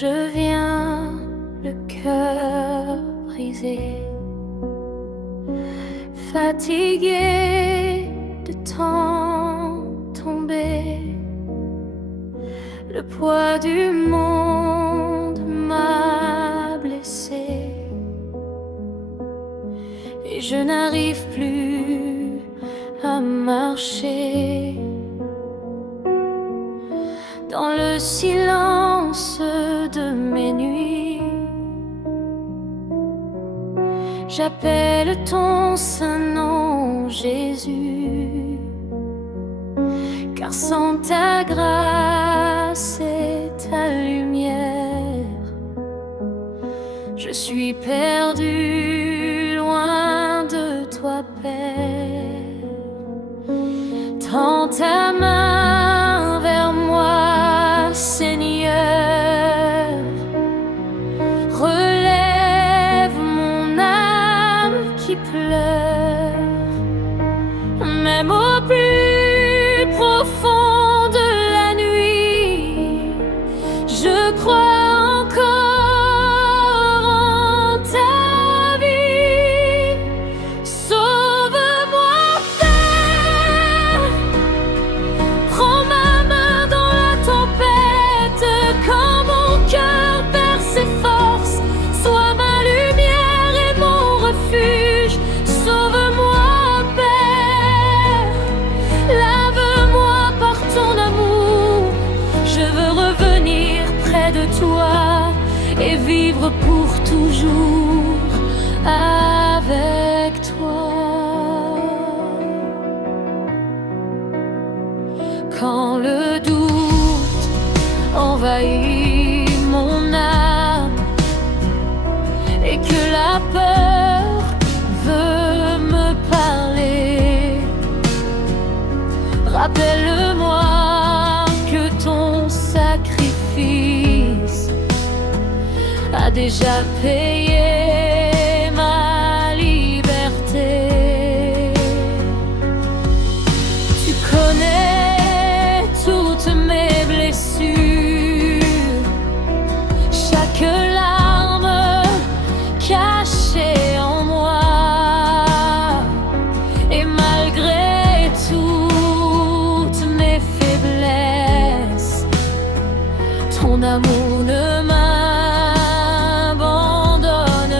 je viens, le cœur brisé, fatigué de tant tomber. Le poids du monde m'a blessé et je n'arrive plus à marcher. Dans le silence de mes nuits, j'appelle ton saint nom, Jésus, car sans ta grâce et ta lumière, je suis perdu loin de toi, Père. Tends ta main vers moi, Seigneur, relève mon âme qui pleure, même au plus profond de la nuit, je crois encore en ta vie. Sauve-moi, Père, prends ma main dans la tempête, quand mon cœur perd ses forces, sois ma lumière et mon refuge. Sauve-moi, Père, lave-moi par ton amour, je veux revenir près de toi et vivre pour toujours avec toi. Quand le doute envahit mon âme et que la peur veut me parler, rappelle-moi que ton sacrifice a déjà payé ma liberté. Tu connais toutes mes blessures, chaque larme cachée en moi, et malgré toutes mes faiblesses, ton amour ne m'abandonne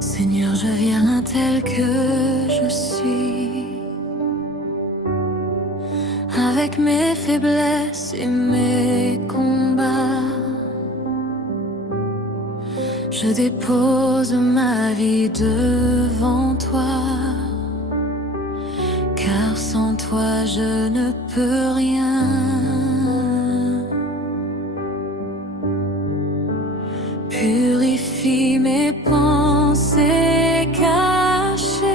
Seigneur, je viens tel que je suis, avec mes faiblesses et mes combats. Je dépose ma vie devant toi, car sans toi je ne peux rien. Purifie mes pensées cachées,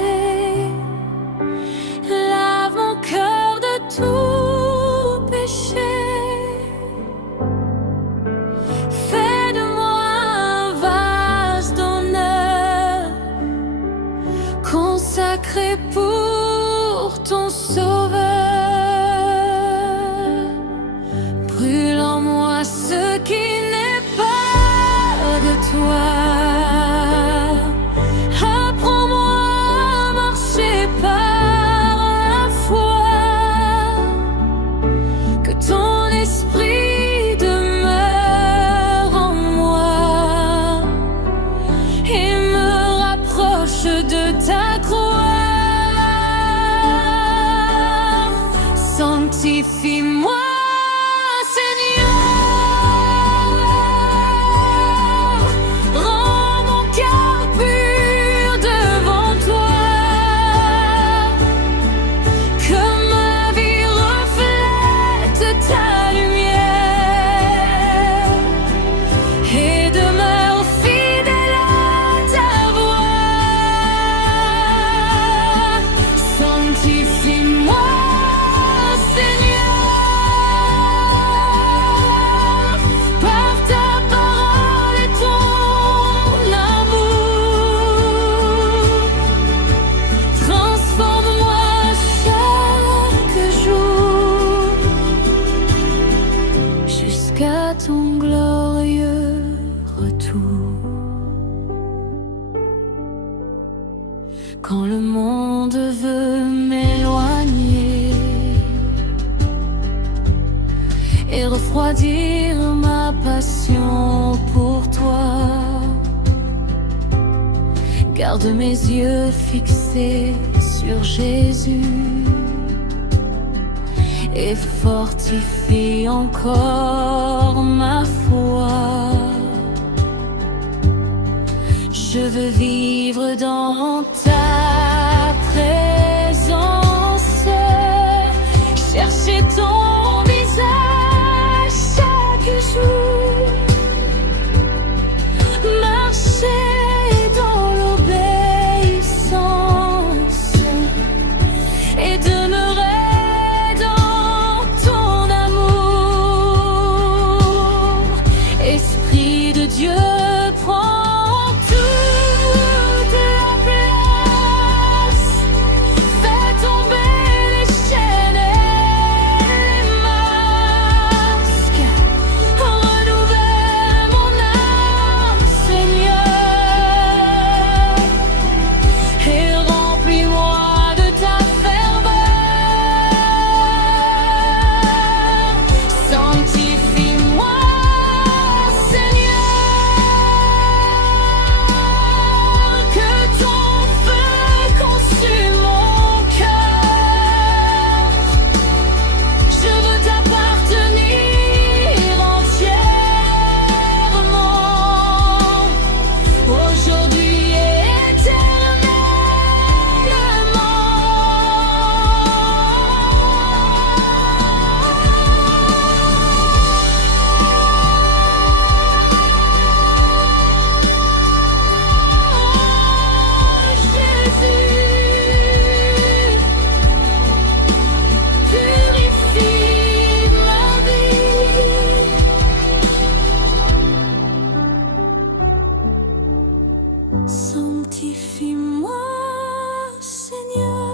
lave mon cœur de tout péché. Fais de moi un vase d'honneur, consacré pour ton sauveur. Brûle en moi ce qui n'est pas de toi. Apprends-moi à marcher par la foi, que ton esprit demeure en moi et me rapproche de ta croix. Sanctifie-moi, ton glorieux retour. Quand le monde veut m'éloigner et refroidir ma passion pour toi, garde mes yeux fixés sur Jésus et fortifie encore ma foi. Je veux vivre dans ta présence, chercher ton visage chaque jour, marcher dans l'obéissance et demeurer sanctifie-moi, Seigneur.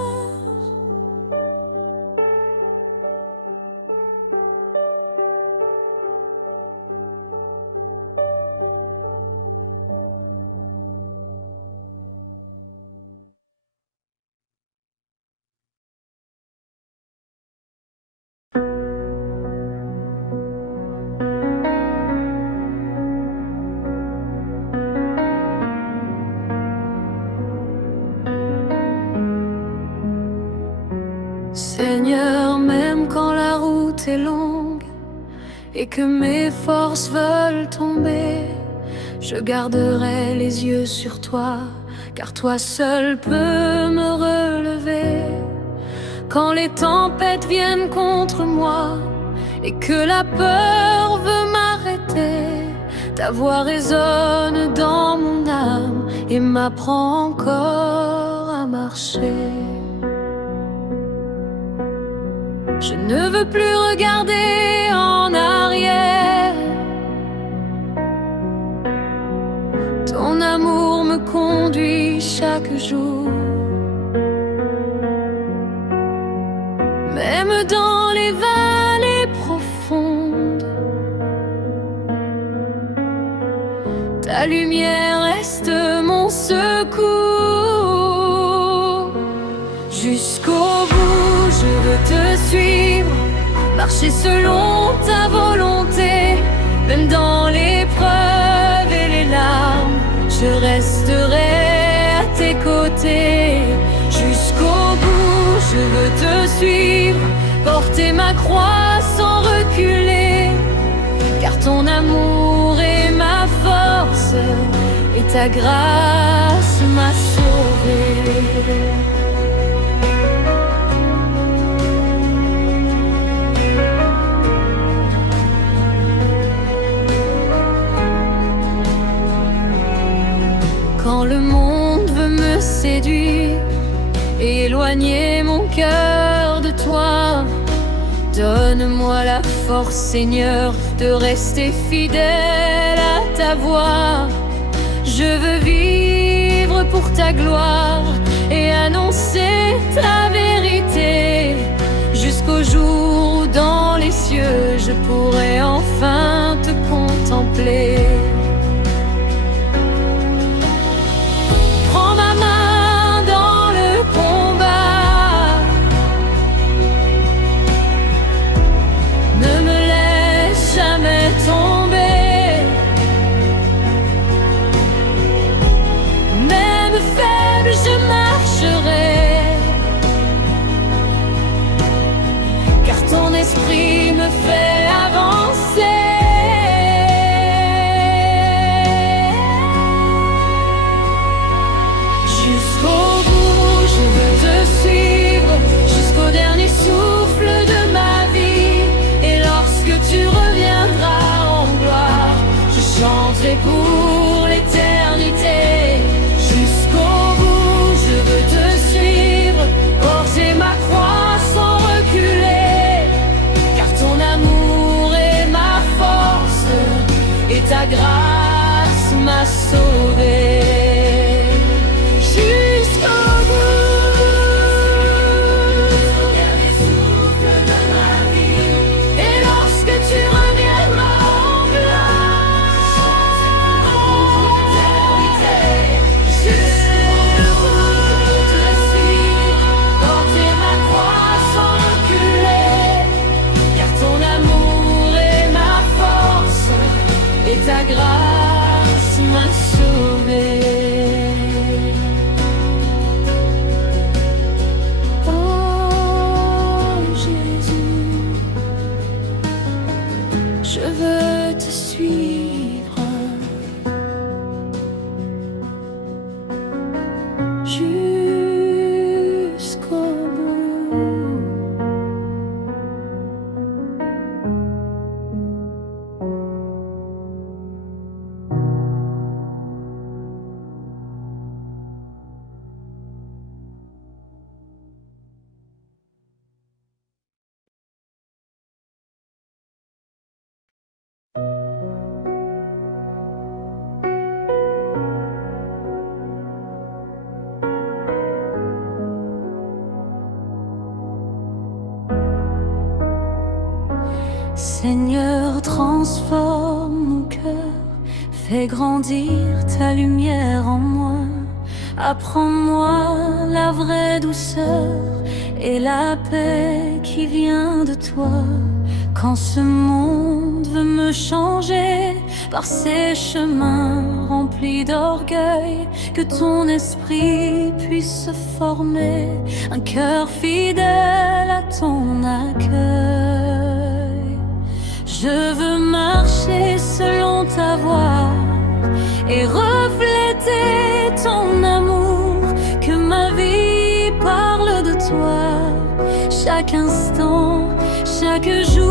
Seigneur, même quand la route est longue et que mes forces veulent tomber, je garderai les yeux sur toi, car toi seul peux me relever. Quand les tempêtes viennent contre moi et que la peur veut m'arrêter, ta voix résonne dans mon âme et m'apprend encore à marcher. Je ne veux plus regarder en arrière. Ton amour me conduit chaque jour. Même dans les vallées profondes, ta lumière reste mon secours. Jusqu'au bout, je veux te suivre, marcher selon ta volonté. Même dans l'épreuve et les larmes, je resterai à tes côtés. Jusqu'au bout, je veux te suivre, porter ma croix sans reculer, car ton amour est ma force et ta grâce m'a sauvé. Quand le monde veut me séduire et éloigner mon cœur de toi, donne-moi la force, Seigneur, de rester fidèle à ta voix. Je veux vivre pour ta gloire et annoncer ta vérité, jusqu'au jour où dans les cieux je pourrai enfin te contempler. L'esprit me fait avancer. Jusqu'au bout, je veux te suivre, jusqu'au dernier souffle de ma vie. Et lorsque tu reviendras en gloire, je chanterai pour l'éternité. Jusqu'au bout, je veux te suivre, porter ma croix sans reculer, ton amour est ma force et ta grâce m'a sauvé. Jusqu'au bout, jusqu'au dernier souffle de ma vie. Et lorsque tu reviendras en gloire, jusqu'au bout, je te suivre, porter ma croix sans reculer, ton amour est ma force et ta grâce m'a sauvé. Oh Jésus, je veux te suivre jusqu'au bout. Seigneur, transforme mon cœur, fais grandir ta lumière en moi. Apprends-moi la vraie douceur et la paix qui vient de toi. Quand ce monde veut me changer par ses chemins remplis d'orgueil, que ton esprit puisse se former un cœur fidèle à ton accueil. Je veux marcher selon ta voie et refléter ton amour, que ma vie parle de toi chaque instant, chaque jour.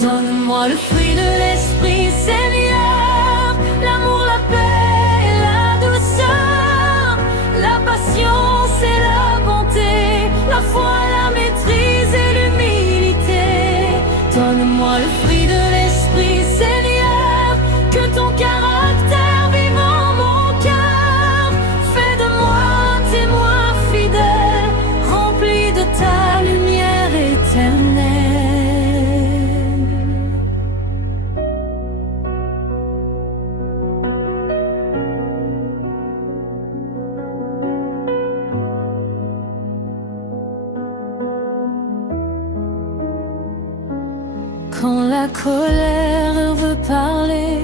Donne-moi le fruit de l'esprit, Seigneur, l'amour, la paix et la douceur, la patience et la bonté, la foi, la maîtrise et l'humilité. Donne-moi le fruit de l'esprit, Seigneur, que ton caractère vive en mon cœur. Fais de moi témoin fidèle, rempli de ta lumière éternelle. Quand la colère veut parler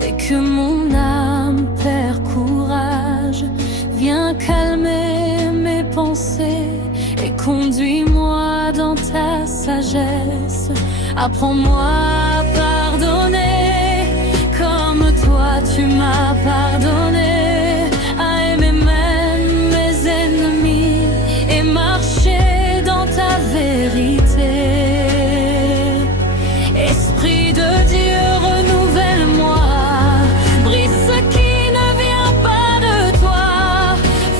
et que mon âme perd courage, viens calmer mes pensées et conduis-moi dans ta sagesse. Apprends-moi à pardonner comme toi tu m'as pardonné, à aimer même mes ennemis et marcher dans ta vérité. Esprit de Dieu, renouvelle-moi, brise ce qui ne vient pas de toi,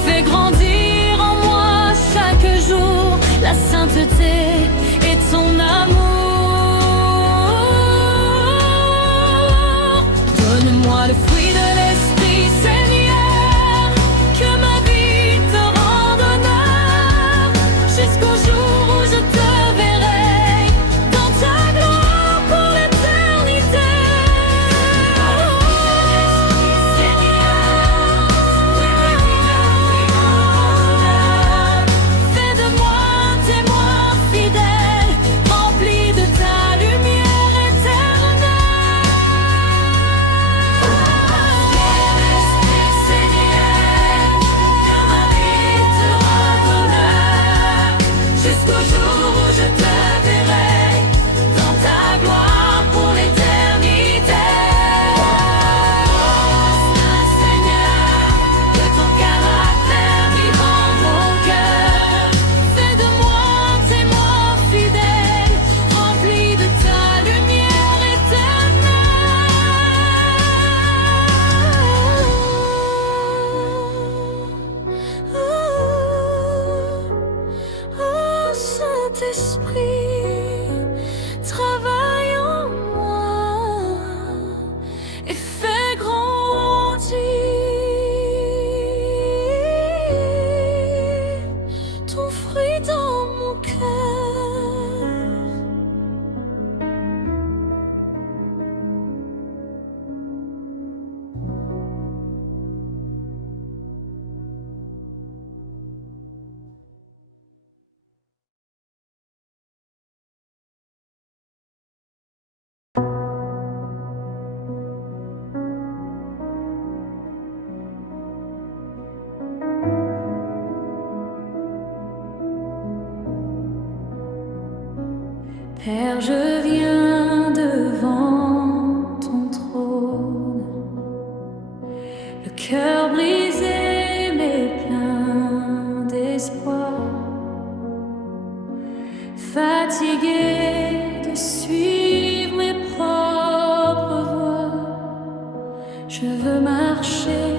fais grandir en moi chaque jour la sainteté et ton amour. Donne-moi le fruit de l'esprit, Seigneur, que ma vie te rende honneur, jusqu'au jour où je te verrai dans ta gloire pour l'éternité. Fais de moi témoin fidèle, rempli de ta lumière éternelle. Seigneur, que ma vie te rende honneur, jusqu'au jour où je te verrai dans ta gloire pour l'éternité. Seigneur, que ton caractère vive en mon cœur. Fais de moi témoin fidèle, rempli de ta lumière éternelle. Oh, Saint-Esprit, travaille en moi et fais grandir ton fruit dans mon cœur. Père, je viens devant ton trône, le cœur brisé mais plein d'espoir, fatigué de suivre mes propres voies. Je veux marcher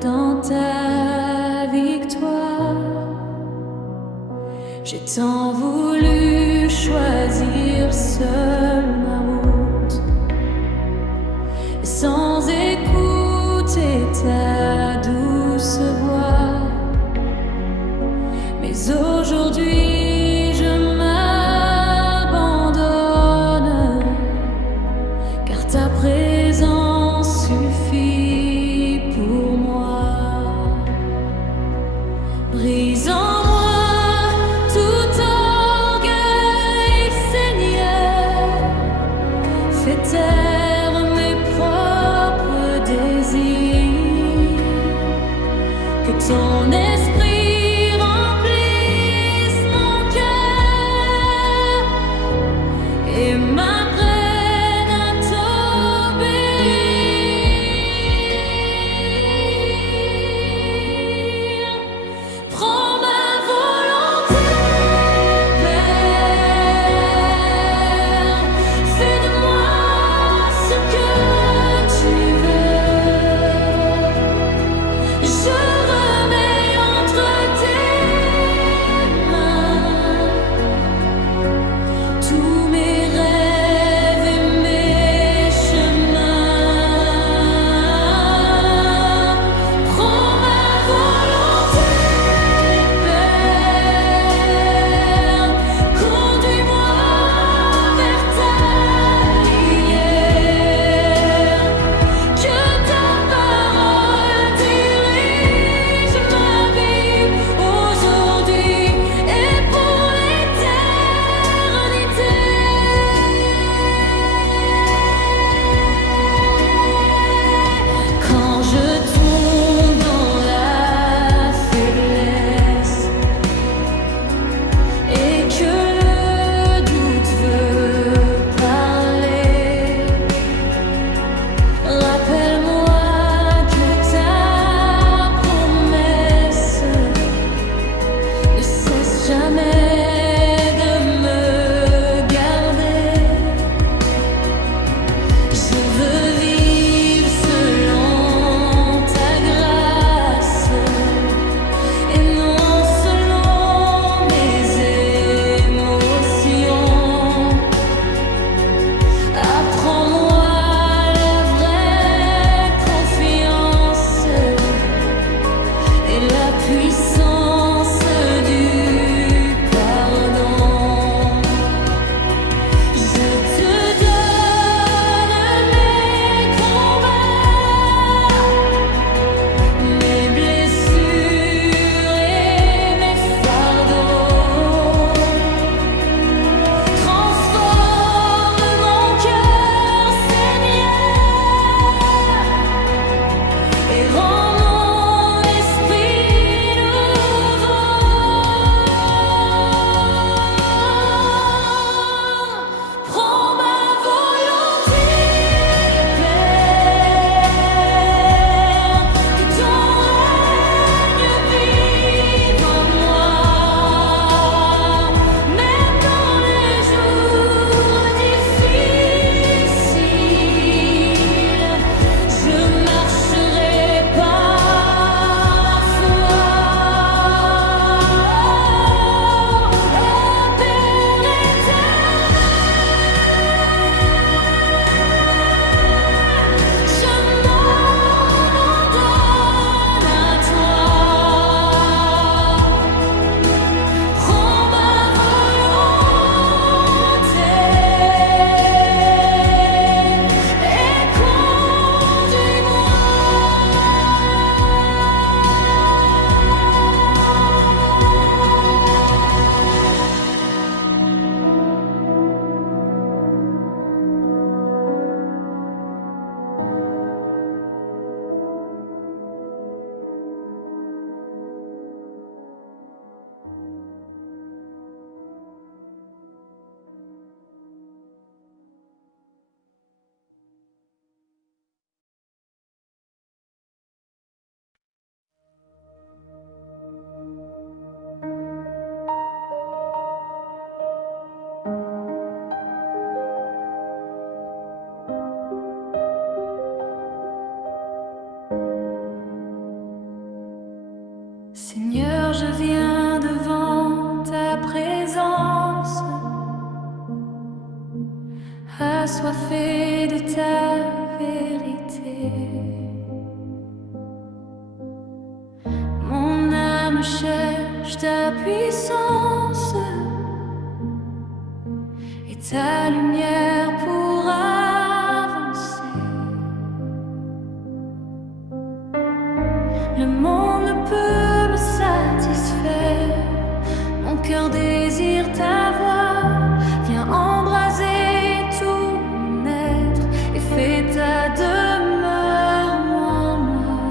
dans ta victoire. J'ai tant voulu choisir seul ma route, sans écouter ta douce voix. Mais aujourd'hui je m'abandonne, car ta présence suffit pour moi. Brise en moi toute ton esprit remplisse mon cœur et m'apprenne à t'obéir. Prends ma volonté, Père, fais de moi ce que tu veux. Je remets entre tes mains tous mes rêves et mes chemins. Prends ma volonté, Père, conduis-moi vers ta lumière. Que ta parole dirige ma vie aujourd'hui et pour l'éternité. Quand je tombe dans la faiblesse et que le doute veut parler, rappelle-moi que ta promesse ne cesse jamais de me garder. Je veux vivre selon ta grâce et non selon mes émotions. Apprends-moi la vraie confiance et la puissance du pardon. Je te donne mes combats, mes blessures et mes fardeaux. Transforme mon cœur, Seigneur, et rends mon esprit nouveau. Prends ma volonté, Père, que ton règne vive en moi, même dans les jours difficiles. Je marcherai par foi. Ô Père éternel, je m'abandonne à toi. Prends ma volonté et conduis-moi. Seigneur, je viens devant ta présence, assoiffé de ta vérité. Mon âme cherche ta puissance et ta lumière pour avancer. Le monde ne peut me satisfaire, mon cœur désire ta voix. Viens embraser tout mon être et fais ta demeure en moi.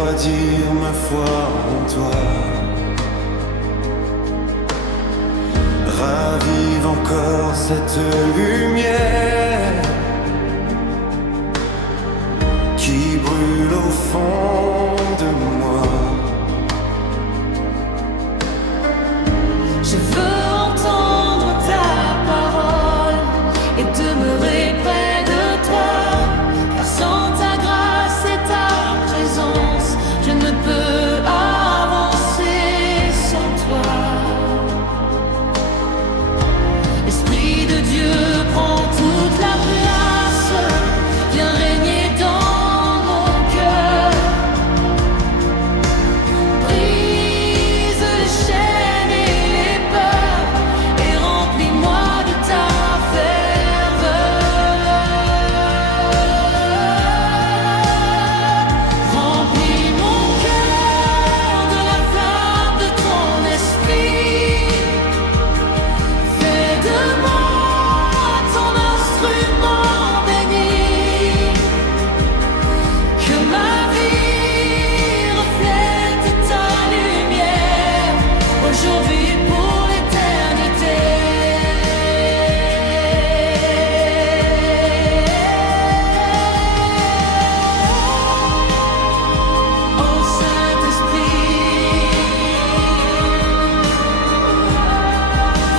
refroidir ma foi en toi. Ravive encore cette lumière qui brûle au fond de moi. Je veux entendre ta parole et demeurer près de toi, car sans ta grâce et ta présence, je ne peux avancer sans toi. Esprit de Dieu, prends toute la place, viens régner dans mon cœur. Brise les chaînes et les peurs et remplis-moi de ta ferveur. Remplis mon cœur de la flamme de ton esprit. Fais de moi ton instrument béni. Que ma vie reflète ta lumière, aujourd'hui et pour l'éternité. Ô Saint-Esprit,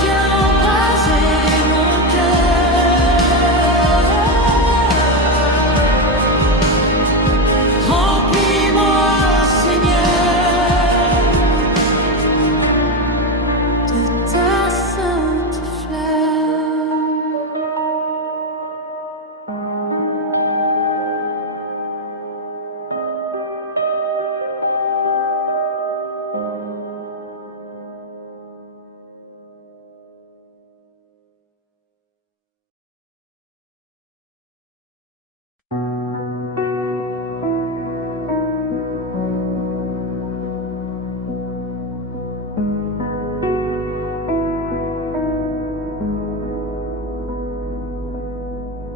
viens embraser mon cœur. Remplis-moi, Seigneur, de ta sainte flamme.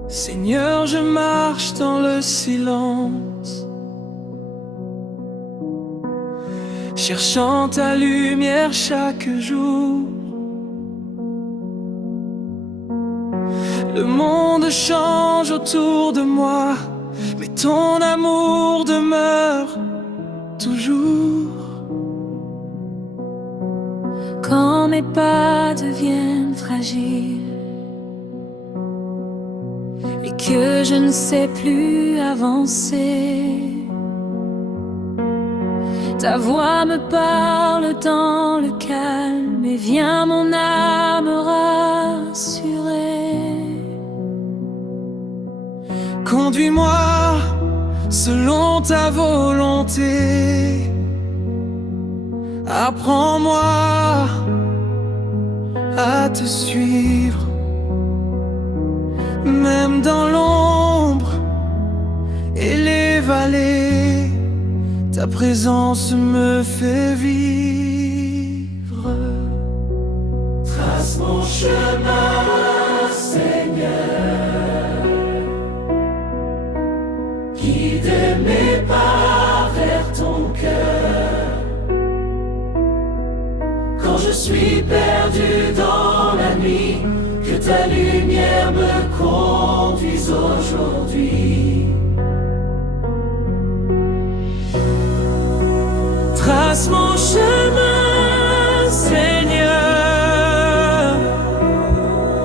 Seigneur, je marche dans le silence, cherchant ta lumière chaque jour. Le monde change autour de moi, mais ton amour demeure toujours. Quand mes pas deviennent fragiles et que je ne sais plus avancer, ta voix me parle dans le calme et vient mon âme rassurer. Conduis-moi selon ta volonté. Apprends-moi à te suivre, même dans l'ombre et les vallées. Ta présence me fait vivre. Trace mon chemin, Seigneur. Guide mes pas vers ton cœur. Quand je suis perdu dans la nuit, que ta lumière me conduise aujourd'hui. Trace mon chemin, Seigneur.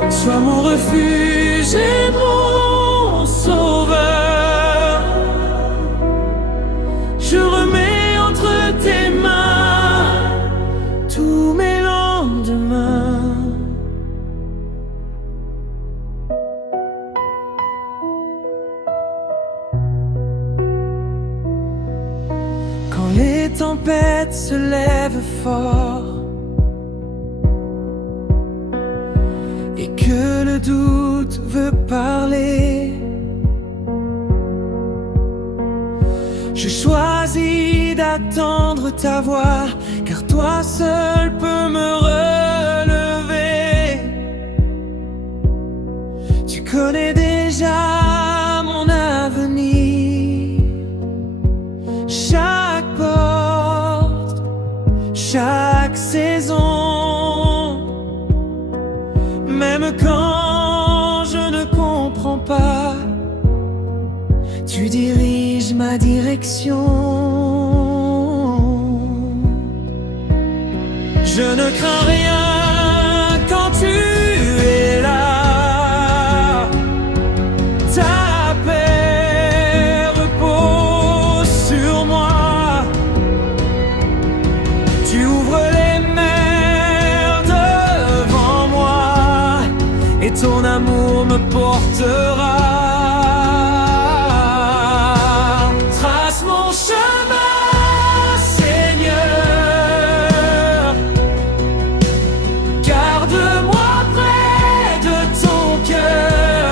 Sois mon refuge et mon sauveur. Je remets entre tes mains tous mes lendemains. Quand les tempêtes se lèvent fort et que le doute veut parler, je choisis d'attendre ta voix, car toi seul peux me relever. Tu connais déjà mon avenir. Chaque tu diriges ma direction. Je ne crains rien quand tu es là. Ta paix repose sur moi. Tu ouvres les mers devant moi et ton amour me portera. Trace mon chemin, Seigneur. Garde-moi près de ton cœur.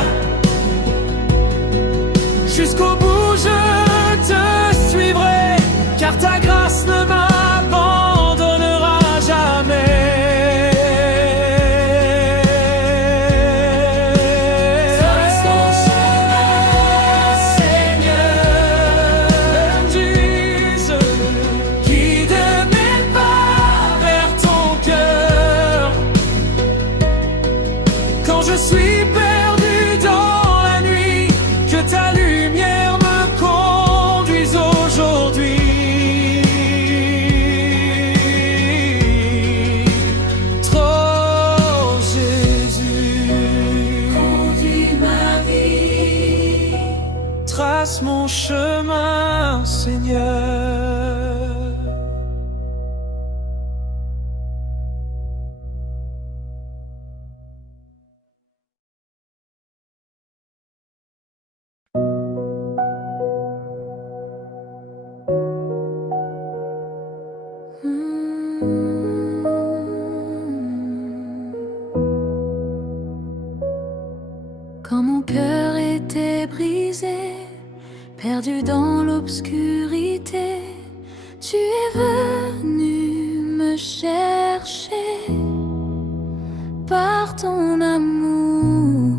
Jusqu'au bout je te suivrai, car ta grâce ne m'abandonnera jamais. Trace ton chemin, Seigneur. Jésus, guide mes pas vers ton cœur. Quand je suis perdu dans la nuit, que ta lumière me conduise aujourd'hui. Trop Jésus, Conduis ma vie. trace mon chemin, Seigneur. Quand mon cœur était brisé, perdu dans l'obscurité, tu es venu me chercher. Par ton amour,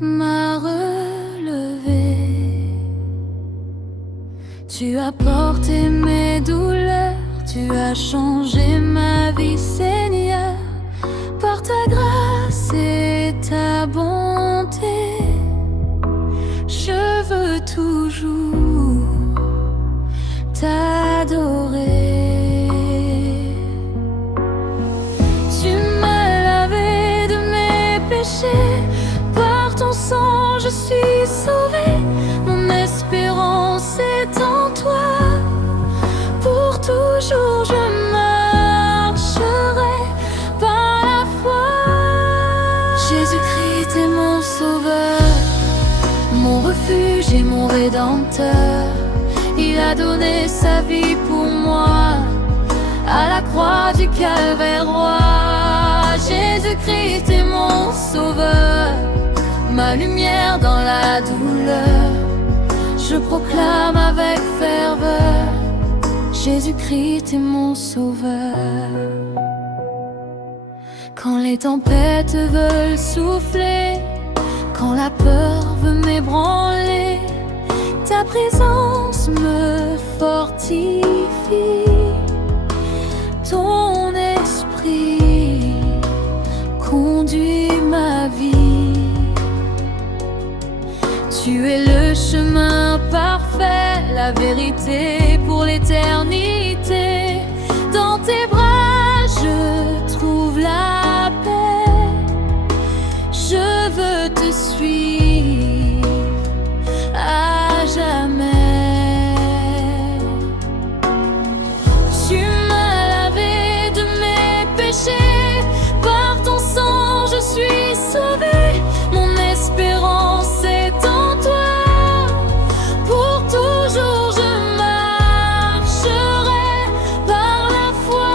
m'a relevé. Tu as porté mes douleurs, tu as changé ma vie, Seigneur. Par ta grâce et ta bonté, je veux toujours t'adorer. Tu m'as lavé de mes péchés, par ton sang je suis sauvé. Mon espérance est en toi, pour toujours je marcherai par la foi. Jésus-Christ est mon sauveur, mon refuge et mon rédempteur. Il a donné sa vie pour moi, à la croix du Calvaire roi. Jésus-Christ est mon sauveur, ma lumière dans la douleur. Je proclame avec ferveur, Jésus-Christ est mon sauveur. Quand les tempêtes veulent souffler, quand la peur veut m'ébranler, ta présence me fortifie. Ton esprit conduit ma vie. Tu es le chemin parfait, la vérité pour l'éternité. Dans tes bras je trouve la paix. Je veux te suivre à jamais. Tu m'as lavé de mes péchés, par ton sang je suis sauvé. Mon espérance est en toi, pour toujours je marcherai par la foi.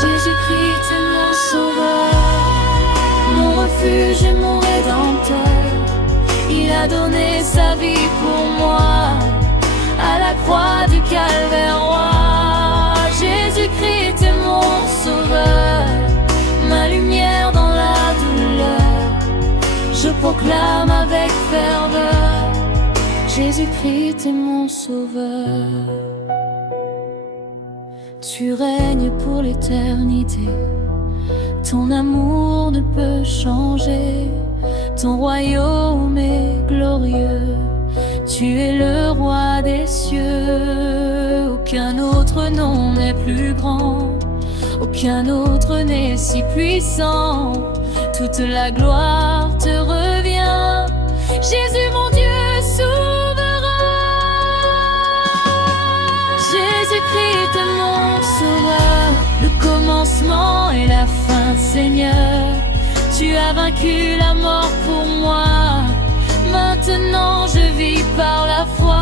Jésus-Christ est mon sauveur, mon refuge et mon rédempteur. Il a donné sa vie pour moi, à la croix du Calvaire roi. Jésus-Christ est mon sauveur, ma lumière dans la douleur. Je proclame avec ferveur, Jésus-Christ est mon sauveur. Tu règnes pour l'éternité, ton amour ne peut changer. Ton royaume est glorieux, Tu es le roi des cieux, aucun autre nom n'est plus grand, aucun autre n'est si puissant. Toute la gloire te revient, Jésus mon Dieu souverain. Jésus-Christ est mon sauveur, le commencement et la fin, Seigneur. Tu as vaincu la mort pour moi, maintenant je vis par la foi.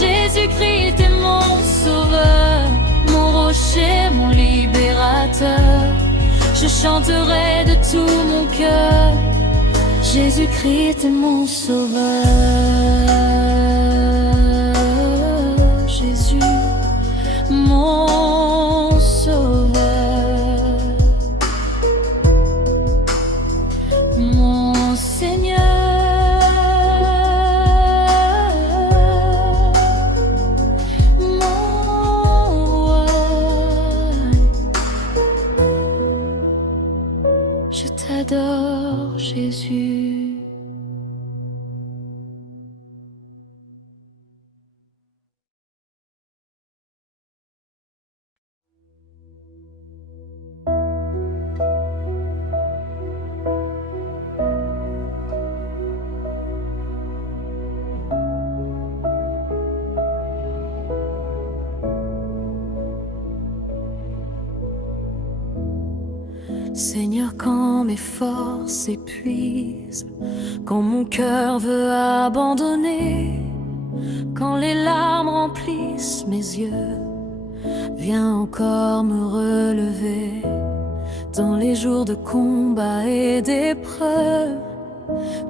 Jésus-Christ est mon sauveur, mon rocher, mon libérateur. Je chanterai de tout mon cœur, Jésus-Christ est mon sauveur. Jésus, mon sauveur, mon Seigneur, mon roi. Je t'adore, Jésus. Seigneur, quand mes forces s'épuisent, quand mon cœur veut abandonner, quand les larmes remplissent mes yeux, viens encore me relever. Dans les jours de combat et d'épreuve,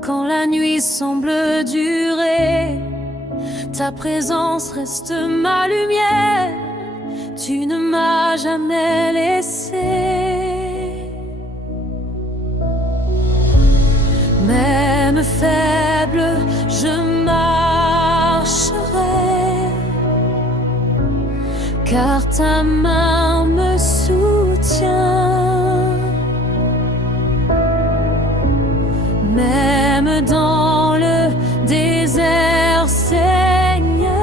quand la nuit semble durer, ta présence reste ma lumière, tu ne m'as jamais laissé. Même faible, je marcherai, car ta main me soutient. Même dans le désert, Seigneur,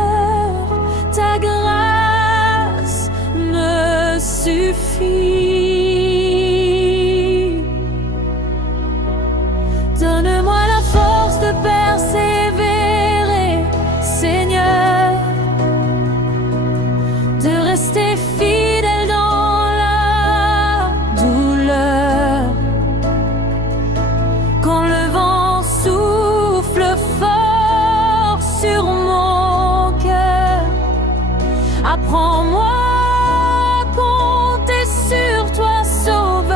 ta grâce me suffit. Donne-moi la force de persévérer, Seigneur, de rester fidèle dans la douleur. Quand le vent souffle fort sur mon cœur, apprends-moi à compter sur toi, Sauveur.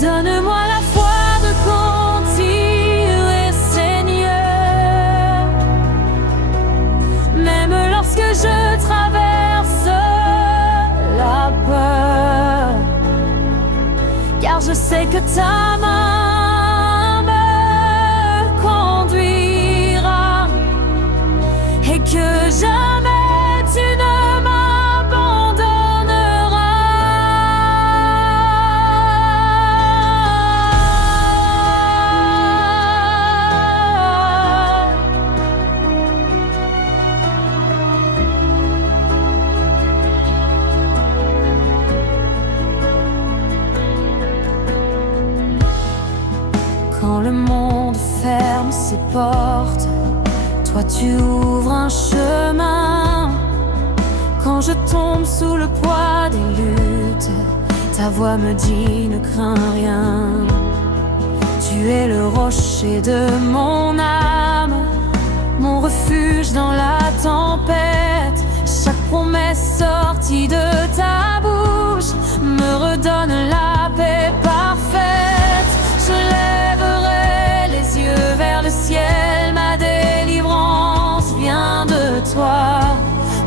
Donne-moi la foi de continuer, Seigneur, même lorsque je traverse la peur, car je sais que ta main me conduira et que jamais tu ne Quand le monde ferme ses portes, toi tu ouvres un chemin. Quand je tombe sous le poids des luttes, ta voix me dit ne crains rien. Tu es le rocher de mon âme, mon refuge dans la tempête. Chaque promesse sortie de ta bouche me redonne la paix parfaite. Je lèverai les yeux vers le ciel, ma délivrance vient de toi.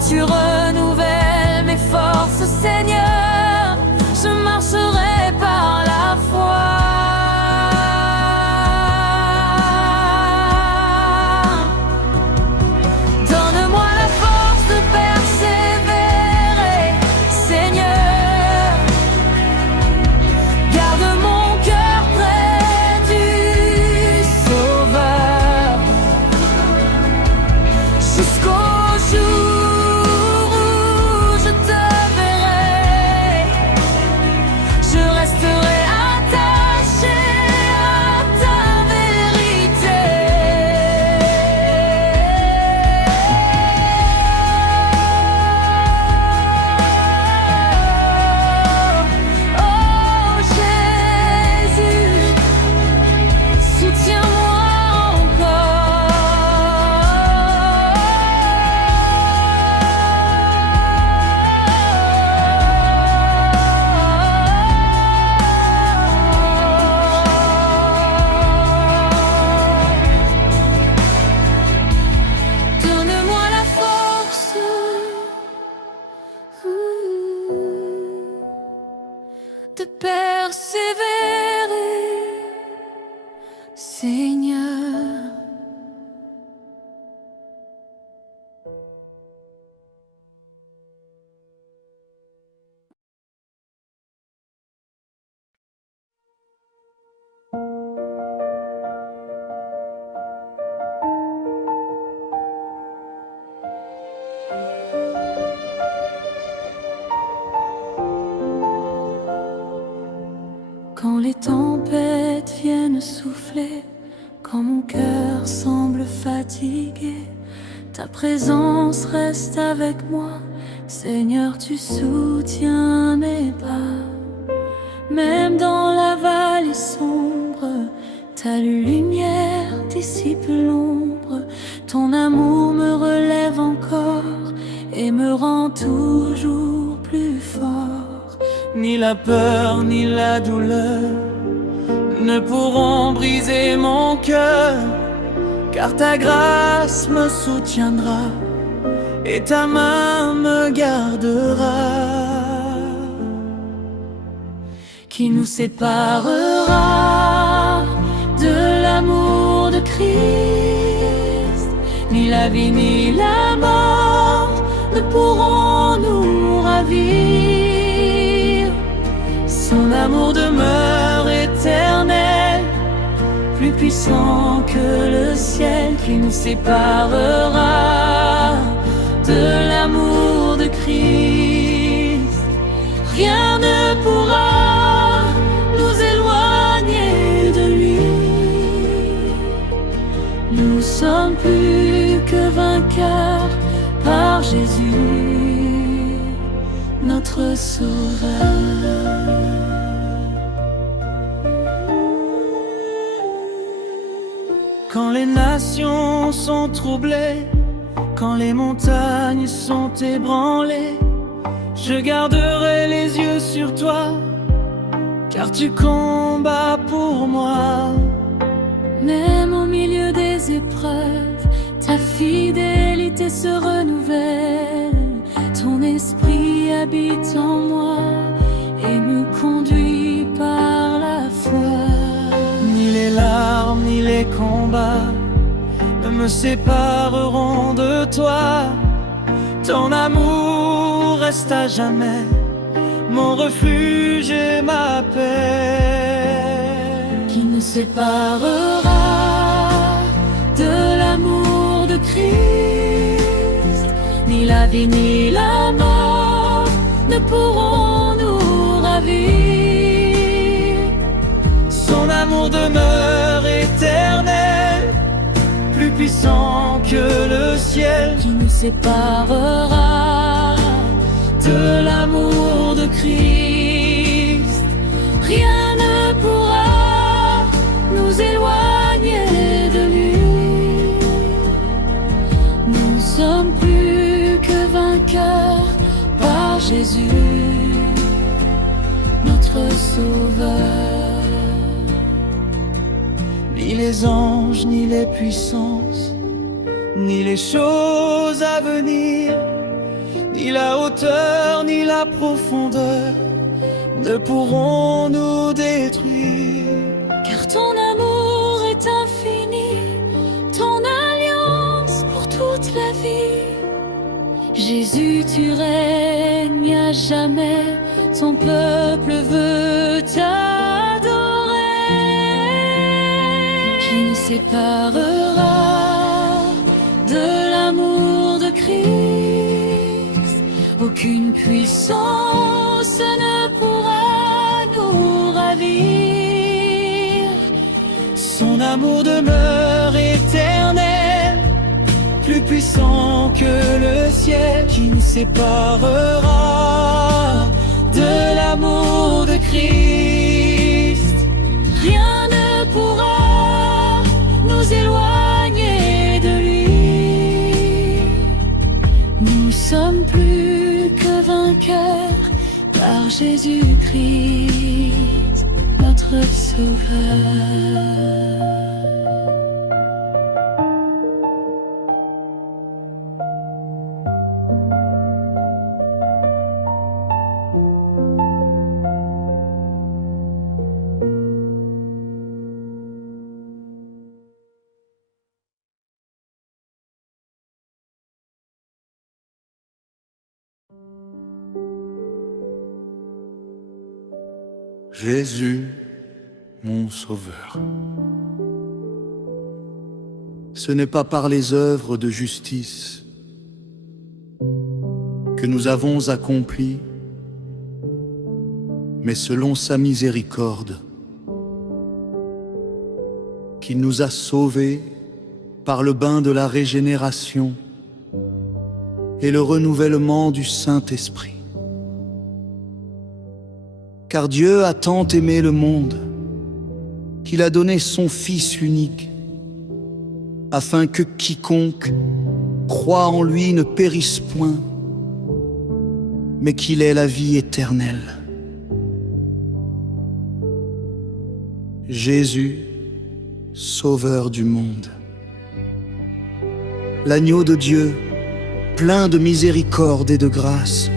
Tu renouvelles mes forces, Seigneur, je marcherai par la foi. Donne-moi la force de persévérer, Seigneur, mon cœur semble fatigué, ta présence reste avec moi. Seigneur, tu soutiens mes pas. Même dans la vallée sombre, ta lumière dissipe l'ombre. Ton amour me relève encore et me rend toujours plus fort. Ni la peur ni la douleur ne pourront briser mon cœur, car ta grâce me soutiendra et ta main me gardera. Qui nous séparera de l'amour de Christ? Ni la vie ni la mort ne pourront nous ravir. Son amour demeure éternel, plus puissant que le ciel. Qui nous séparera de l'amour de Christ? Rien ne pourra nous éloigner de lui. Nous sommes plus que vainqueurs par Jésus, notre Sauveur. Quand les nations sont troublées, quand les montagnes sont ébranlées, je garderai les yeux sur toi, car tu combats pour moi. Même au milieu des épreuves, ta fidélité se renouvelle. Ton esprit habite en moi et me conduit par la foi. Ni les larmes ni les combats ne me sépareront de toi. Ton amour reste à jamais mon refuge et ma paix. Qui nous séparera de l'amour de Christ? Ni la vie ni la mort ne pourront nous ravir. Son amour demeure éternel, plus puissant que le ciel. Qui nous séparera de l'amour de Christ? Rien ne pourra nous éloigner de lui. Nous sommes plus que vainqueurs par Jésus, notre Sauveur. Ni les anges, ni les puissances, ni les choses à venir, ni la hauteur, ni la profondeur ne pourront nous détruire. Car ton amour est infini, ton alliance pour toute la vie. Jésus, tu règnes à jamais, ton peuple veut t'adorer. Qui nous séparera de l'amour de Christ? Aucune puissance ne pourra nous ravir. Son amour demeure éternel, plus puissant que le ciel. Qui nous séparera de l'amour de Christ? Rien ne pourra nous éloigner de lui. Nous sommes plus que vainqueurs par Jésus-Christ, notre Sauveur. Jésus, mon Sauveur. Ce n'est pas par les œuvres de justice que nous avons accompli, mais selon sa miséricorde, qu'il nous a sauvés par le bain de la régénération et le renouvellement du Saint-Esprit. Car Dieu a tant aimé le monde qu'il a donné son Fils unique, afin que quiconque croit en lui ne périsse point, mais qu'il ait la vie éternelle. Jésus, Sauveur du monde. L'agneau de Dieu, plein de miséricorde et de grâce,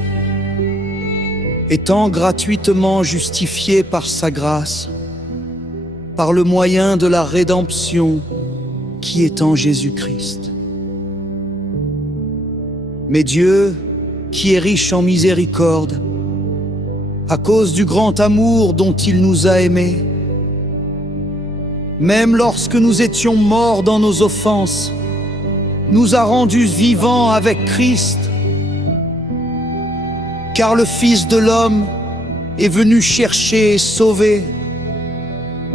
étant gratuitement justifié par sa grâce, par le moyen de la rédemption qui est en Jésus-Christ. Mais Dieu, qui est riche en miséricorde, à cause du grand amour dont il nous a aimés, même lorsque nous étions morts dans nos offenses, nous a rendus vivants avec Christ. Car le Fils de l'homme est venu chercher et sauver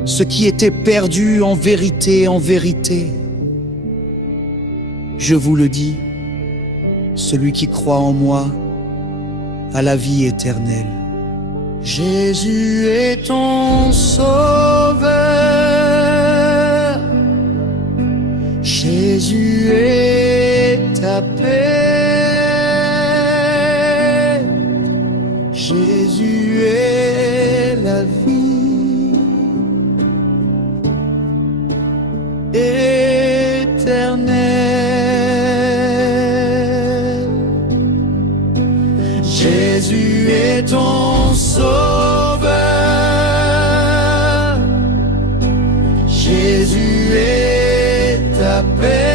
ce qui était perdu en vérité, en vérité. Je vous le dis, celui qui croit en moi a la vie éternelle. Jésus est ton sauveur, Jésus est ta paix, Jésus est la vie éternelle. Jésus est ton sauveur, Jésus est ta paix,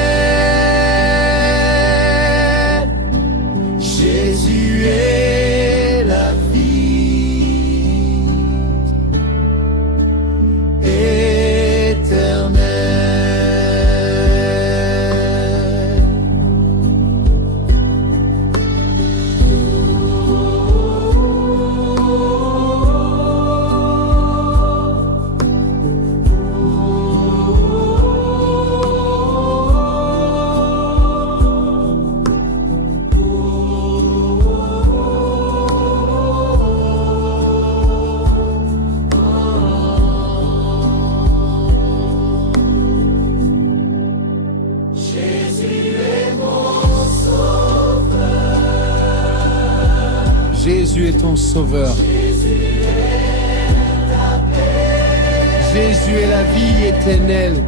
Jésus est la vie éternelle. Jésus est ton sauveur. Jésus est la vie éternelle.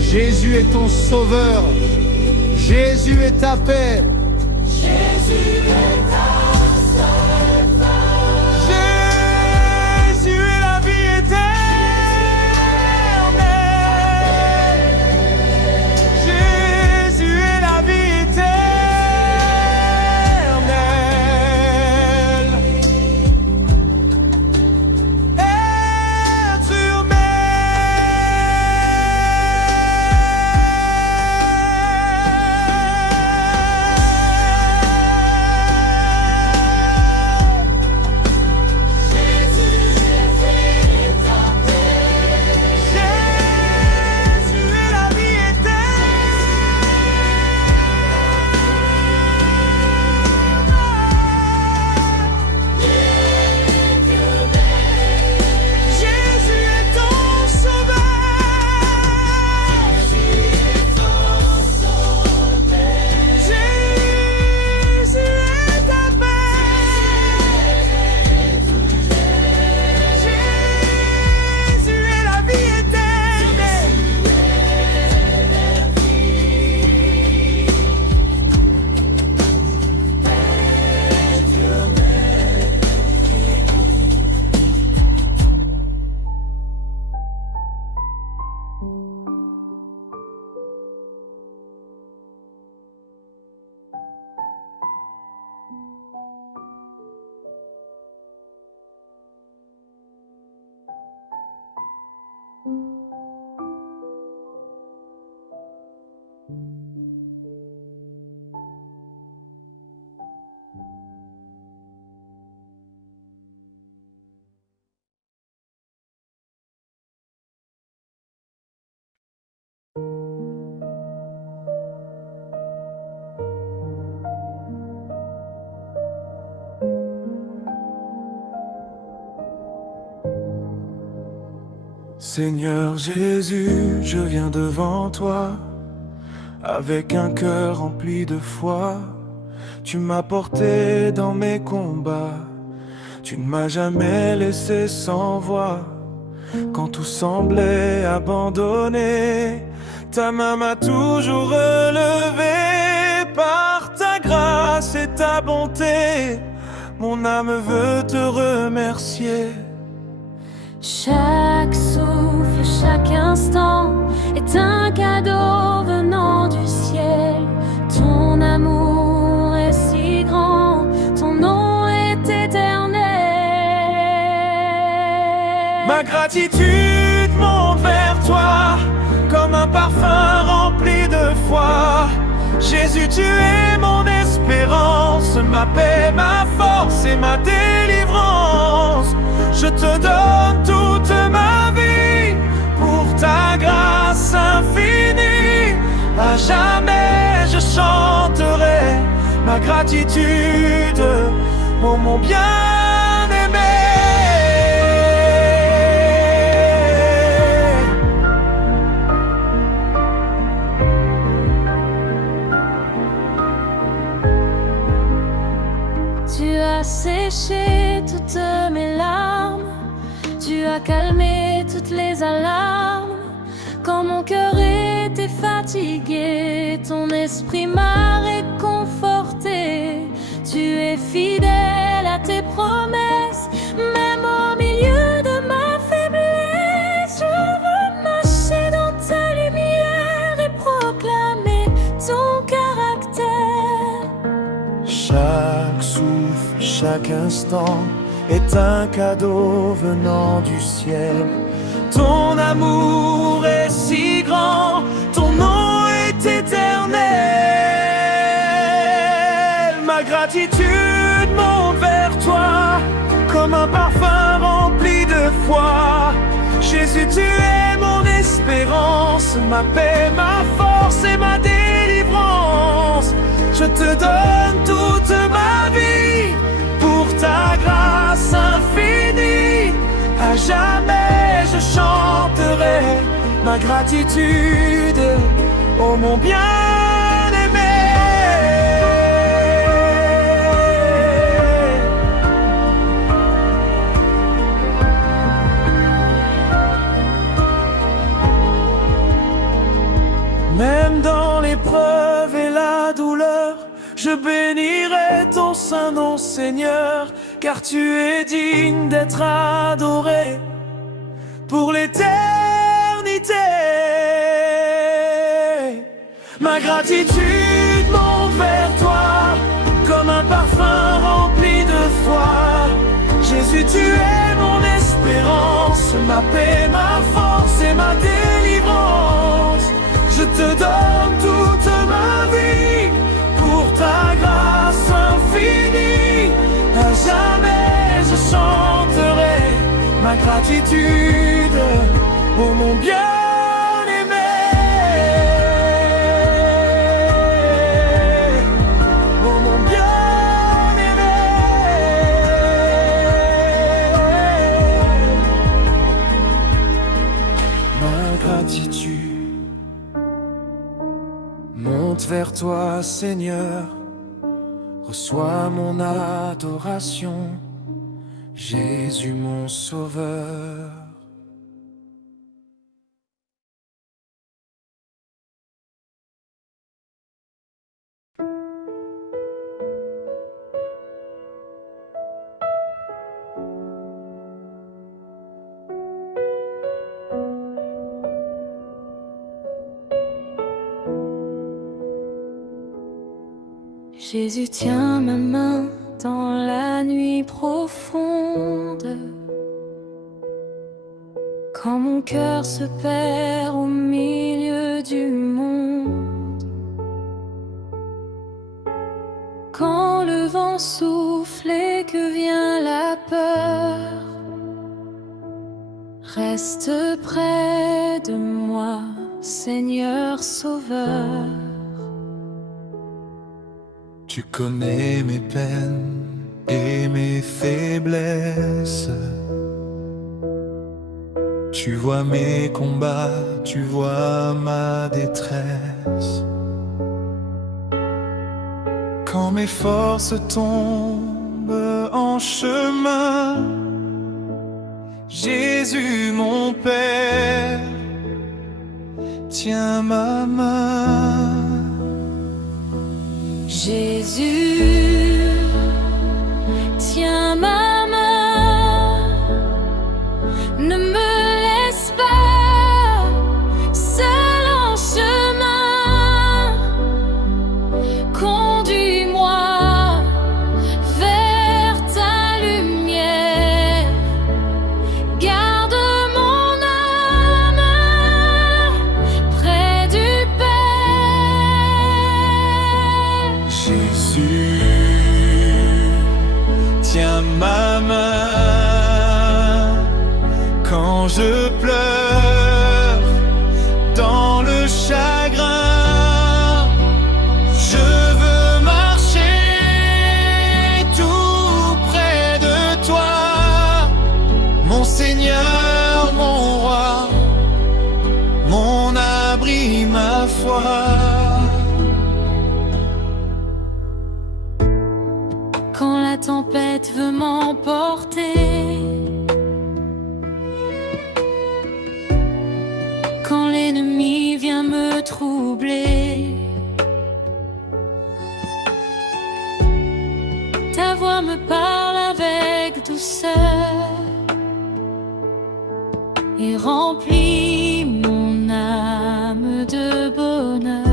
Jésus est ton sauveur. Jésus est ta paix. Jésus est la vie éternelle. Jésus est la vie éternelle. Être humain. Seigneur Jésus, je viens devant toi, avec un cœur rempli de foi. Tu m'as porté dans mes combats, tu ne m'as jamais laissé sans voix. Quand tout semblait abandonné, ta main m'a toujours relevé. Par ta grâce et ta bonté, mon âme veut te remercier. Chaque souffle, chaque instant est un cadeau venant du ciel. Ton amour est si grand, ton nom est éternel. Ma gratitude monte vers toi, comme un parfum rempli de foi. Jésus, tu es mon espérance, ma paix, ma force et ma délivrance. Je te donne toute ma vie pour ta grâce infinie. À jamais je chanterai ma gratitude, oh mon bien-aimé. Tu as séché toutes mes larmes, tu as calmé toutes les alarmes. Quand mon cœur était fatigué, ton esprit m'a réconforté. Tu es fidèle à tes promesses, même au milieu de ma faiblesse. Je veux marcher dans ta lumière et proclamer ton caractère. Chaque souffle, chaque instant est un cadeau venant du ciel. Ton amour est si grand, ton nom est éternel. Ma gratitude monte vers toi, comme un parfum rempli de foi. Jésus, tu es mon espérance, ma paix, ma force et ma délivrance. Je te donne toute ma vie pour ta grâce infinie. À jamais je chanterai ma gratitude, oh mon bien-aimé. Même dans l'épreuve et la douleur, je bénirai ton saint nom, Seigneur, car tu es digne d'être adoré pour l'éternité. Ma gratitude monte vers toi, comme un parfum rempli de foi. Jésus, tu es mon espérance, ma paix, ma force et ma délivrance. Je te donne toute ma vie pour ta grâce infinie. À jamais je chanterai ma gratitude, oh mon bien-aimé. Oh mon bien-aimé. Ma gratitude monte vers toi, Seigneur. Reçois mon adoration, Jésus mon sauveur. Jésus, tiens ma main dans la nuit profonde. Quand mon cœur se perd au milieu du monde, quand le vent souffle et que vient la peur, reste près de moi, Seigneur Sauveur. Tu connais mes peines et mes faiblesses. Tu Tu vois mes combats, tu vois ma détresse. Quand mes forces tombent en chemin, Jésus mon Père, tiens ma main. Jésus, tiens ma main, ne me laisse pas seul en chemin. Conduis-moi vers ta lumière, garde mon âme près du Père. Jésus, tiens ma main quand je pleure dans le chagrin. Je veux marcher tout près de toi, mon Seigneur, mon roi, mon abri, ma foi. Quand la tempête veut m'emporter, quand l'ennemi vient me troubler, ta voix me parle avec douceur et remplit mon âme de bonheur.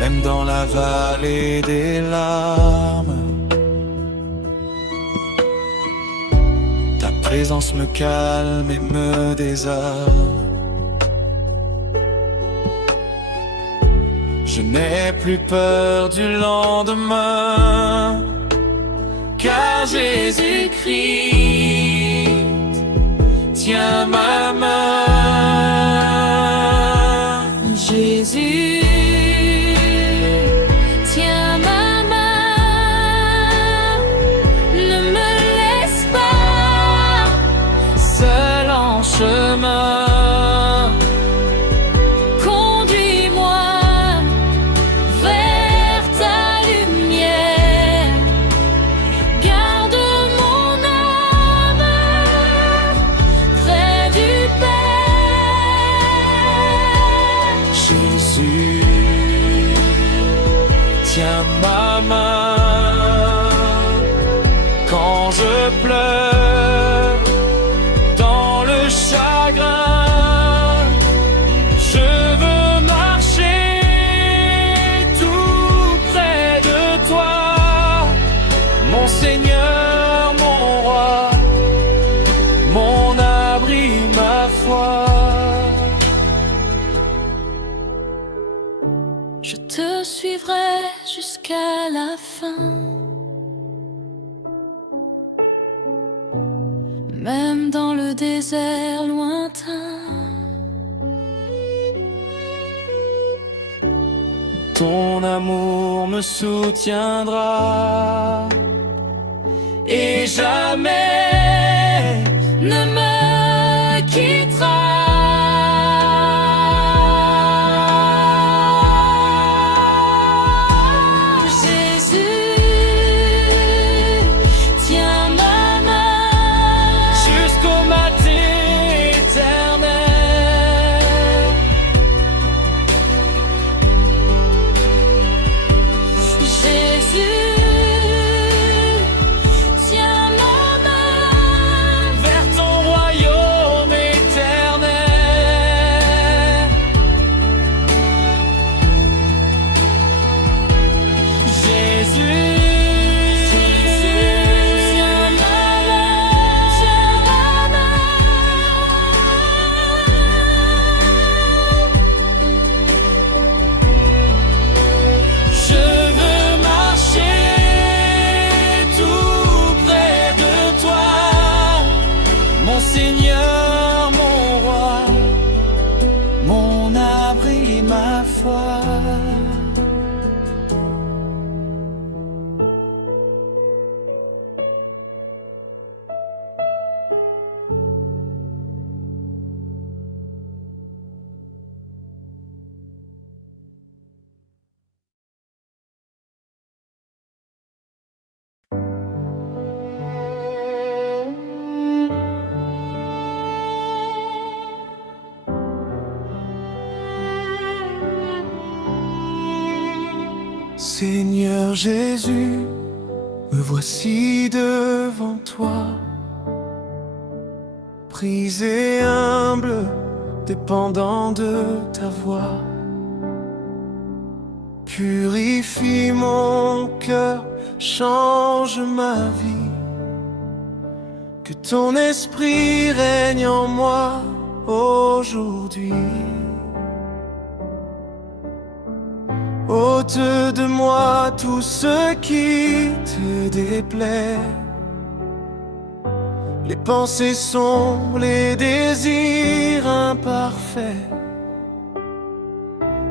Même dans la vallée des larmes, ta présence me calme et me désarme. Je n'ai plus peur du lendemain, car Jésus-Christ tient ma main. Jésus, tiens ma main, ne me laisse pas seul en chemin. Conduis-moi vers ta lumière, garde mon âme près du Père. Jésus, tiens ma main quand je pleure dans le chagrin. Je veux marcher tout près de toi, mon Seigneur, mon roi, mon abri, ma foi. Je te suivrai jusqu'à la fin, même dans le désert lointain. Ton amour me soutiendra et jamais Ne me quittera. Jésus, tiens ma main jusqu'au matin éternel. Jésus, tiens ma main, Seigneur Jésus, me voici devant toi, brisé, humble, dépendant de ta voix. Purifie mon cœur, change ma vie, que ton esprit règne en moi aujourd'hui. Ôte de moi tout ce qui te déplaît, les pensées sombres, les désirs imparfaits.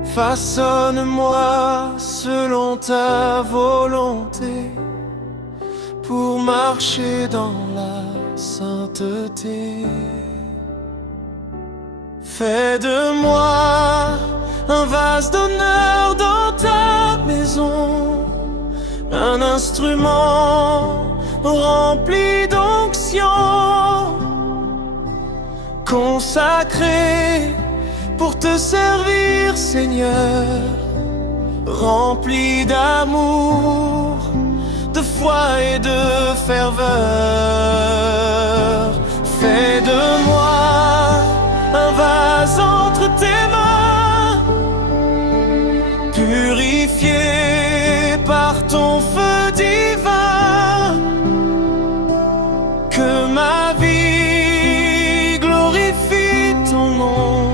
Façonne-moi selon ta volonté, pour marcher dans la sainteté. Fais de moi un vase d'honneur dans ta maison, un instrument rempli d'onction, consacré pour te servir, Seigneur, rempli d'amour, de foi et de ferveur. Fais de moi un vase entre tes mains, purifié par ton feu divin, que ma vie glorifie ton nom.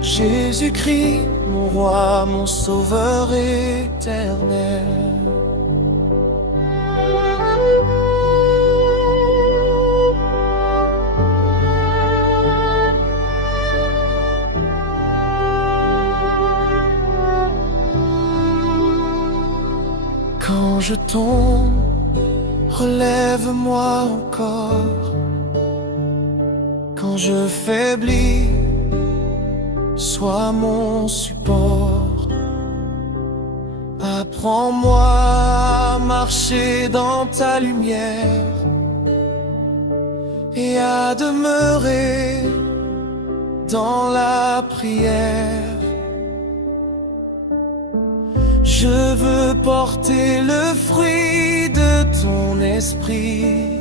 Jésus-Christ, mon roi, mon sauveur éternel. Quand je tombe, relève-moi encore. Quand je faiblis, sois mon support. Apprends-moi à marcher dans ta lumière et à demeurer dans la prière. Je veux porter le fruit de ton esprit,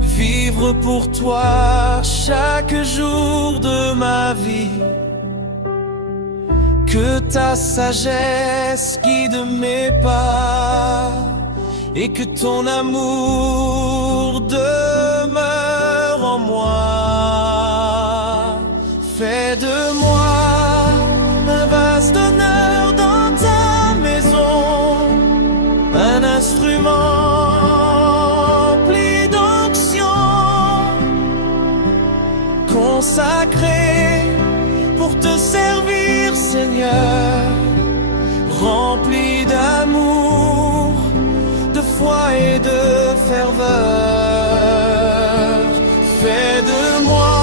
vivre pour toi chaque jour de ma vie. Que ta sagesse guide mes pas et que ton amour demeure en moi. Fais de moi un vase d'honneur dans ta maison, un instrument pli d'onction, consacré pour te servir, Seigneur, rempli d'amour, de foi et de ferveur. Fais de moi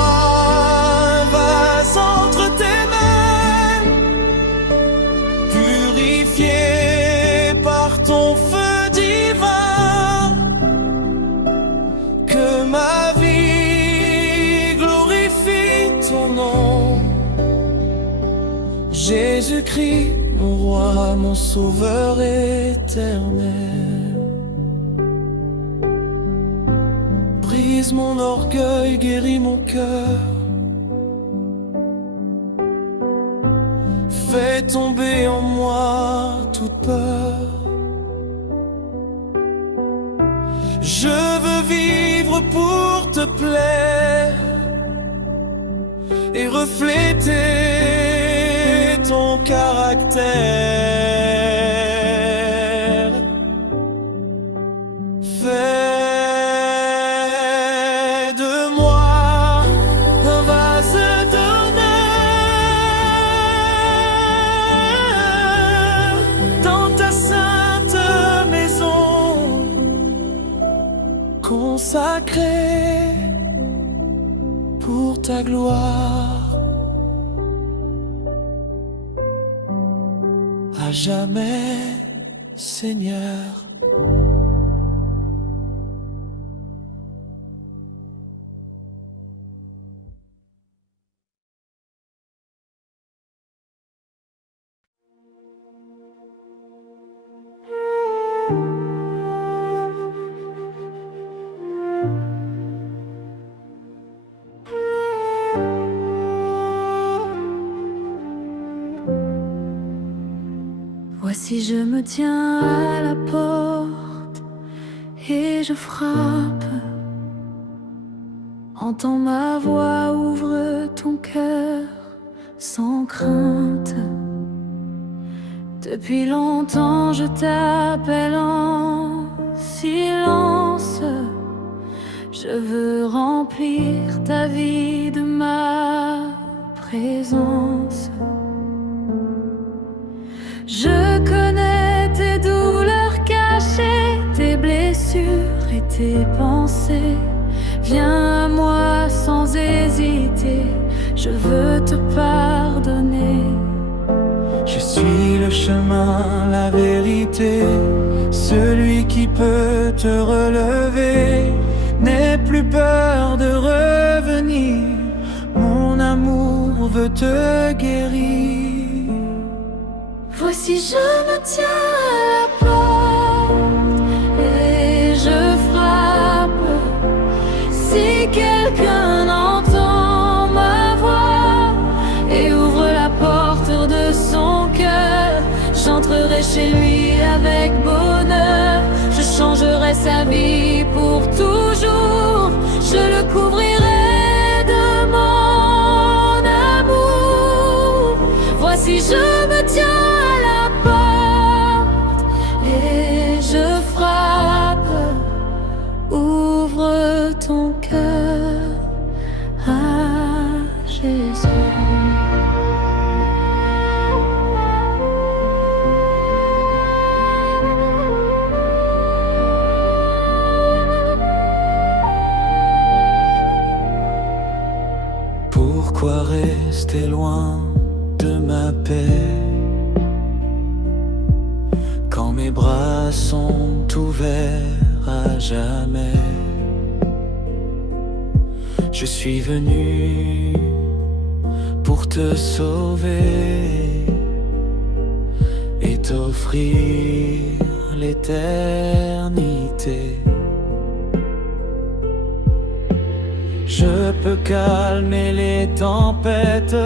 un vase entre tes mains, purifié par ton feu divin, que ma vie glorifie ton nom. Jésus-Christ, mon roi, mon sauveur éternel. Brise mon orgueil, guéris mon cœur. Fais tomber en moi toute peur. Je veux vivre pour te plaire et refléter ton caractère. Fais de moi un vase d'honneur dans ta sainte maison, consacré pour ta gloire. À jamais, Seigneur. Voici je me tiens à la porte et je frappe. Entends ma voix, ouvre ton cœur sans crainte. Depuis longtemps je t'appelle en silence. Je veux remplir ta vie de ma présence. Je connais tes douleurs cachées, tes blessures et tes pensées. Viens à moi sans hésiter, je veux te pardonner. Je suis le chemin, la vérité, celui qui peut te relever. N'aie plus peur de revenir, mon amour veut te guérir. Voici je me tiens à la porte et je frappe. Si quelqu'un entend ma voix et ouvre la porte de son cœur, j'entrerai chez lui avec bonheur. Je changerai sa vie pour toujours. Je le couvrirai de mon amour. Voici je me tiens à la porte et je frappe. Ouvre ton cœur à Jésus. Pourquoi rester loin de ma paix quand mes bras sont ouverts à jamais? Je suis venu pour te sauver et t'offrir l'éternité. Je peux calmer les tempêtes,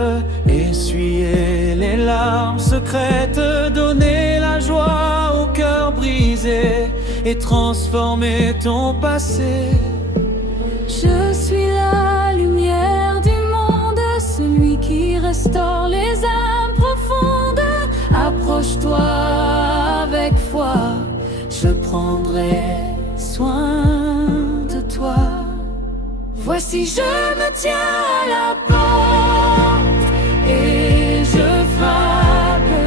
essuyer les larmes secrètes, donner la joie au cœur brisé et transformer ton passé. Je suis la lumière du monde, celui qui restaure les âmes profondes. Approche-toi avec foi, je prendrai soin de toi. Voici je me tiens à la porte et je frappe.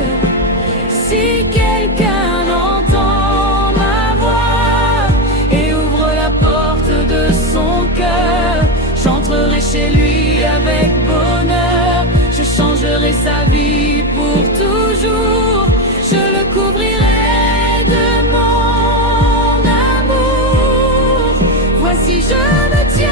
Si quelqu'un entend ma voix et ouvre la porte de son cœur, j'entrerai chez lui avec bonheur. Je changerai sa vie pour toujours. Je le couvrirai de mon amour. Voici je me tiens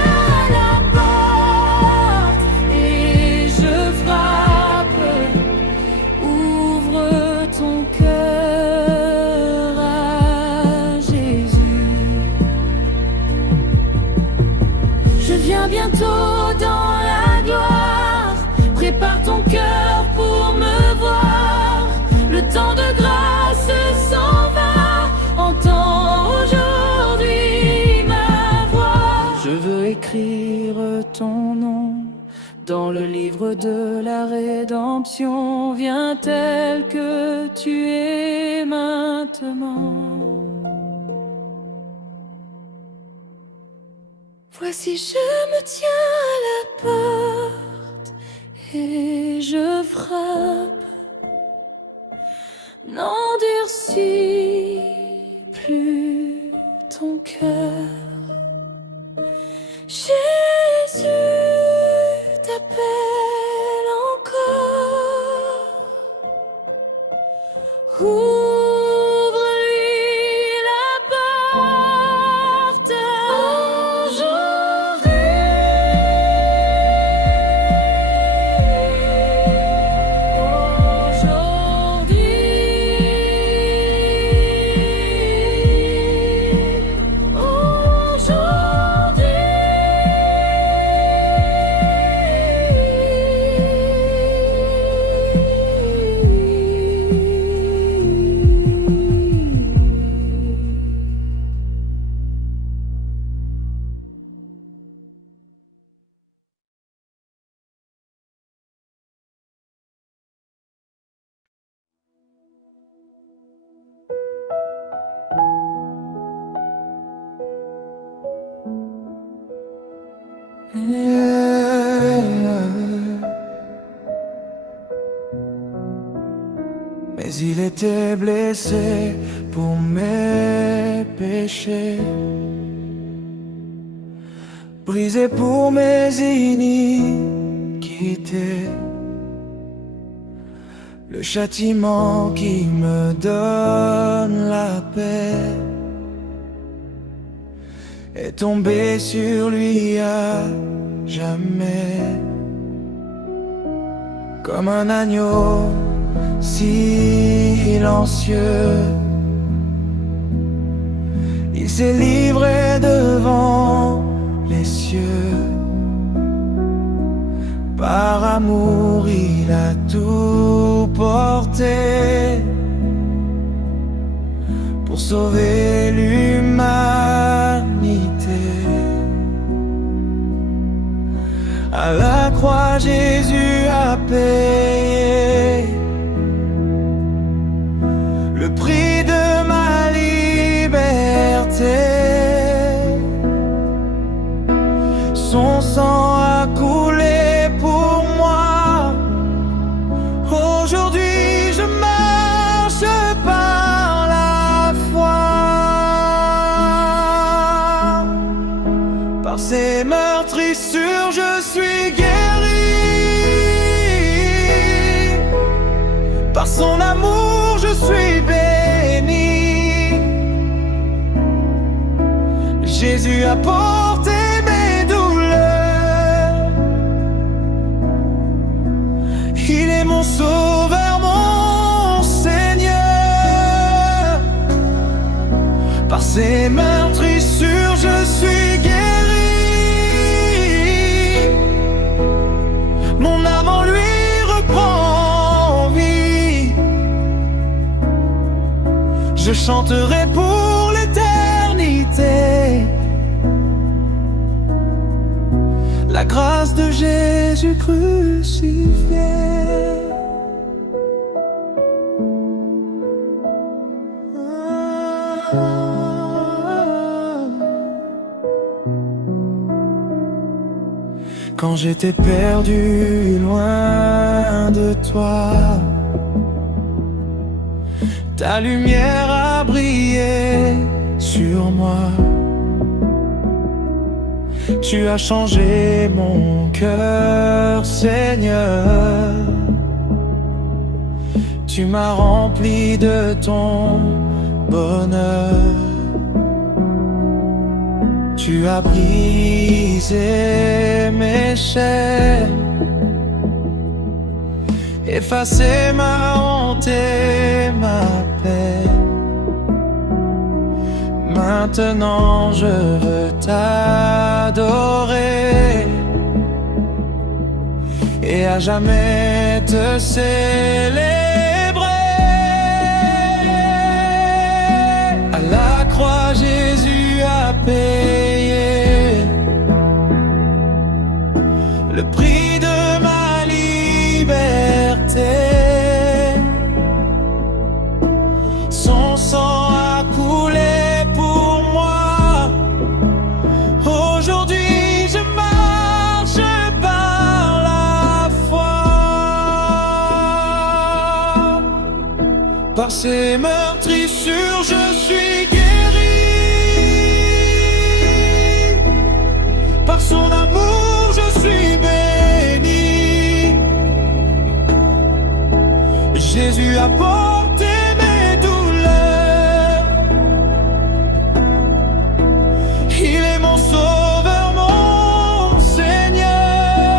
bientôt dans la gloire. Prépare ton cœur pour me voir. Le temps de grâce s'en va. Entends aujourd'hui ma voix. Je veux écrire ton nom dans le livre de la rédemption. Viens tel que tu es maintenant. Voici je me tiens à la porte et je frappe. N'endurcis plus ton cœur. Jésus t'appelle encore. Ouvre-lui la porte. il était blessé pour mes péchés, brisé pour mes iniquités. Le châtiment qui me donne la paix est tombé sur lui à jamais. Comme un agneau silencieux, il s'est livré devant les cieux. Par amour, il a tout porté pour sauver l'humanité. À la croix, Jésus a payé le prix de ma liberté. Son sang a coulé pour moi. Aujourd'hui, je marche par la foi. Par ses meurtrissures, je suis guéri. Par son amour, je suis béni. Jésus a porté mes douleurs. Il est mon sauveur, mon Seigneur. Par ses meurtrissures, je suis guéri. Mon âme en lui reprend vie. Je chanterai pour l'éternité la grâce de Jésus crucifié. Quand j'étais perdu loin de toi, ta lumière a brillé sur moi. Tu as changé mon cœur, Seigneur. Tu m'as rempli de ton bonheur. Tu as brisé mes chaînes, effacé ma honte et ma peine. Maintenant je veux t'adorer et à jamais te célébrer. À la croix, Jésus a payé le prix de ma liberté. Son sang a coulé pour moi. Aujourd'hui, je marche par la foi. Par ses meurtrissures, je suis guéri. Par son amour, je suis béni. Jésus a porté mes douleurs. Il est mon sauveur, mon Seigneur.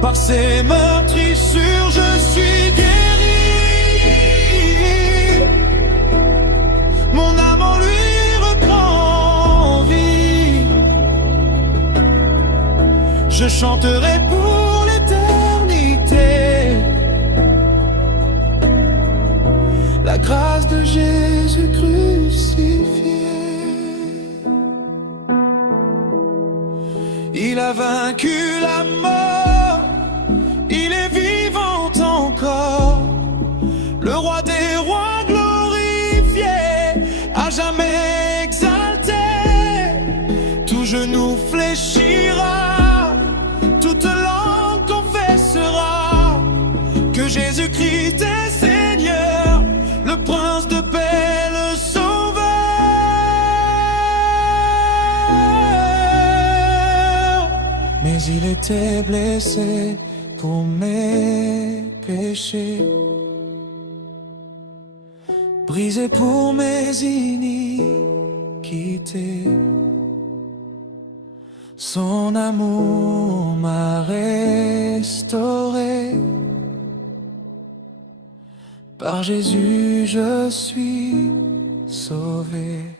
Par ses meurtrissures, je suis guéri. Mon âme en lui reprend vie. Je chanterai pour l'éternité la grâce de Jésus crucifié. Il a vaincu la mort, il est vivant encore. Le roi des rois glorifié, à jamais exalté. Tout genou fléchira, toute langue confessera que Jésus-Christ est des seigneurs, le prince de paix, le sauveur. Mais il était blessé pour mes péchés, brisé pour mes iniquités. Son amour m'a restauré. Par Jésus je suis sauvé.